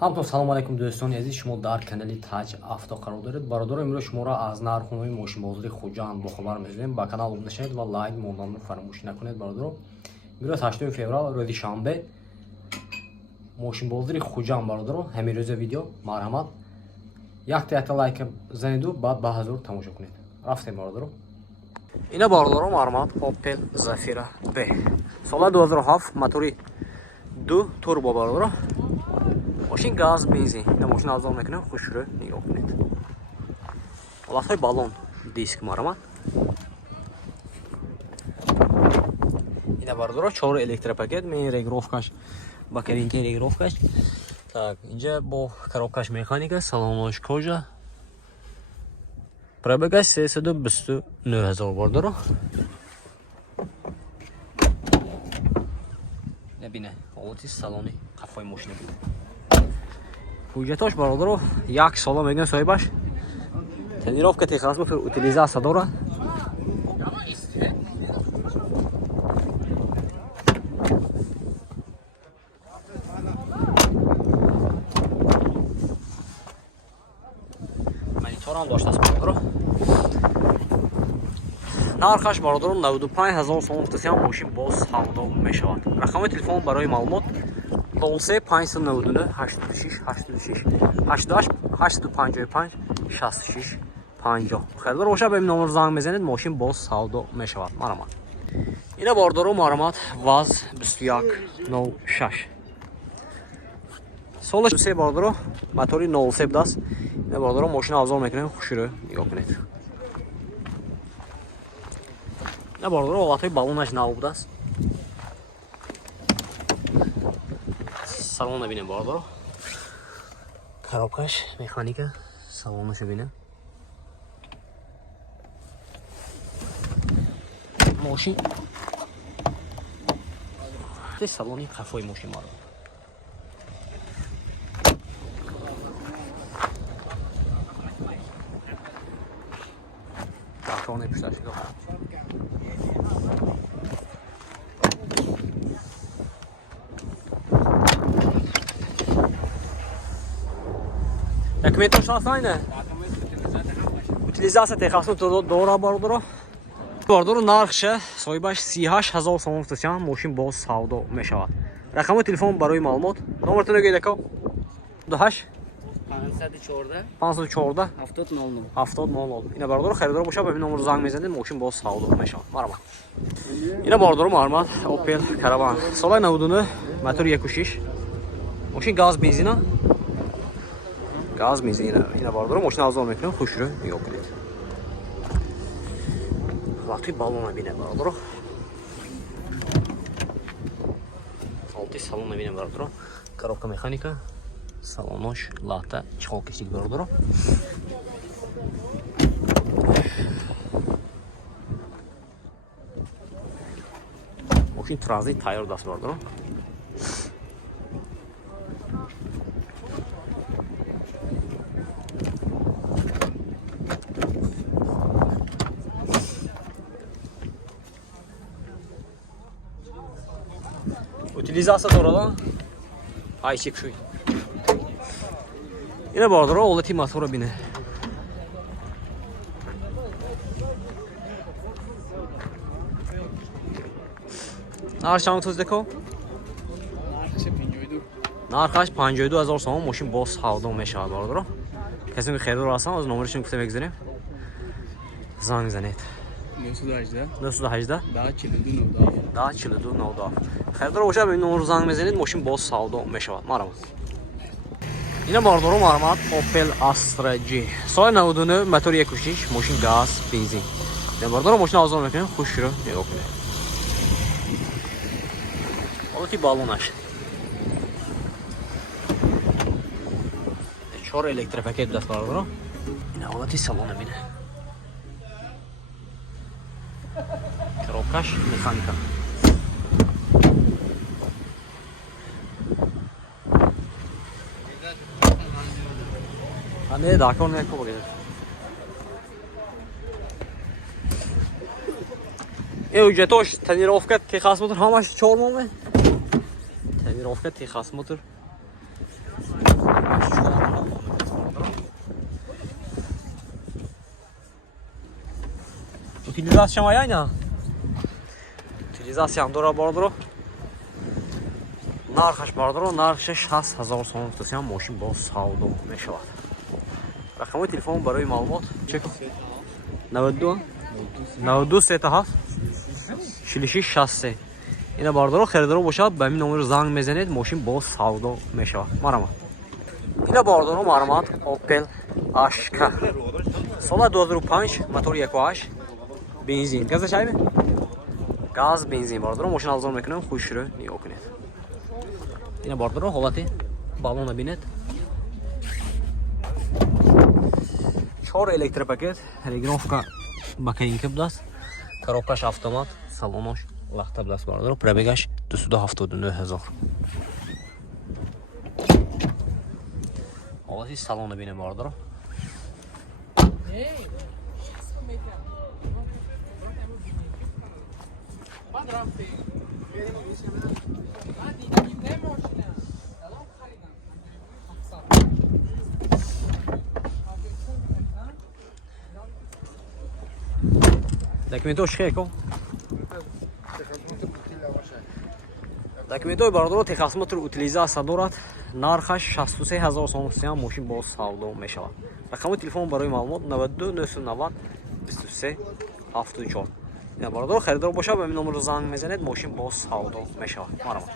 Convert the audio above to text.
ҳамтон салому алайкум дӯстони азиз, шумо дар канали Таҷ Авто қарор доред. Бародаро имрӯз шуморо аз нархҳои мошинбозии Хуҷанд бохабар мезанем. Ба канал обуна шавед ва лайк монданро фаромӯш накунед. Бародаро имрӯз 8 феврал рӯзи шанбе, мошинбозии Хуҷанд. Бародаро ҳамин рӯза видео марҳамат якта лайк занеду баъд ба ҳазур тамошо кунед. Рафтем бародаро. Ина бародаро марҳамат Opel Zafira B сола 2007, мотори 2 турбо. Бародаро ماشین گاز بنزین. این ماشین ارزان میکنه. خوش رو نگاه کنید. حالتهای بالون دیسک مرمت. این باردارا 4 الکتروپاکت می رگروفکاش با کرینکی رگروفکاش. Так, اینجا با коробкаш механика, салонош кожа. Пробегаш 329,000 бардаро. Набине, ҳолати салони қафои машина буде. Ҳуҷҷатош бародаро 1 сола мегӯям соҳибаш. Тренировка техасмут утилизация дора. Мониторам доштааст бародаро. нархаш бародаро 95000 сом гуфтасиам мошин боз савдо мешавад. рақами телефон барои маълумот 03 599 86 86 88 855 66 50. خیلی روشن به این نمره زنگ بزنید ماشین باز سودا میشود. مرحمت. اینا باردارو مرحمت واز 2106 سالش 3 باردارو موتوری 03 دست. اینا باردارو ماشین افزار میکنه. خوشی رو نگاه کنید. اینا باردارو حالتهای بالونش نابود است. салон набинем бародаро. Коробкаш механика, салонашо бинем. Мошин. Те салони қафои мошин мaro. Даконе пушташиго. Документош насайне. Утилизация техасмут дора бародаро. Бародаро нархша соҳибаш 38000 сом гуфтасиам мошин боз савдо мешавад. рақами телефон барои маълумот номертон эгӯед ако 28 514 7000. ина бародаро харидор боша ба ин номер занг мезанед мошин боз савдо мешавад. марҳамат. ина бародаро марҳамат Opel Caravan соли 99 мотори 1.6 мошин газ бензина. Gaz benzin. Yine bardarım. Moşin azal mekne. Xoşru. Yok edin. Latı balona bine bardarım. Altı salona bine bardarım. Коробка mexanika. Salonoş. Lata. Çiğol kesik bardarım. Moşin transit tayyor das bardarım. Utilizatsiya doradan ayçek şuy. Yine bardarı olati motora bine. Narx çanq tuzdeko? Narxaş 52000 сом мошин боз савдо мешавад бародаро. Касе ки херидор ҳастан аз номерашон гуфта мегузарем. Занг занед. 918 42 90. خیردار باشه به این نمره زنگ بزنید ماشین باز سودا میشود. مرحبا. اینا باردارو مرحمت Opel Astra G سال 99 موتور 1.6 ماشین گاز بنزین. اینا باردارو ماشین آزاد میکنه. خوش رو نگاه کنید. حالتی بالونش 4 الکتروپاکت دست باردارو. اینا حالتی салон بینه. Коробкаш механика. А не, дакон неко богедет. Ücretoş trenirovka Texas motor how much? 4 mil mi? Trenirovka Texas motor Utilizatsiya ма яйна? Utilizatsiya дора бардро. Нархаш бардро, нархаш 60000 сом тусям мошин бо савдо мешавад. Рақамои телефон барои маълумот чек 92 92 37 46 63. Ина бардро херидоро бошад ба ҳамин номер занг мезанед, мошин бо савдо мешавад. Марамат. Ина бардро марамат Opel Ashka. Соли 2005, мотори 1.8, бензин. Газ чайми? Газ, бензин бардро, мошин алзор мекунем, хушро ниё кунед. Ина бардро ҳолати балона бинед. 4 электропакет, регулировка бакаинка будаст. Коробкаш автомат, салонош лахта будаст бардро, пробегаш 279000. Ҳолати салона бинед бардро. Документош хеко. Документои бардро техосмотр утилизация дорад. Нархаш 63000 сом тусям мошин бо савдо мешавад. Рақамои телефон барои маълумот 92 990 23 74. Ина бардро харидор бошад ба ҳамин номер занг мезанед, мошин бо савдо мешавад. Марамат.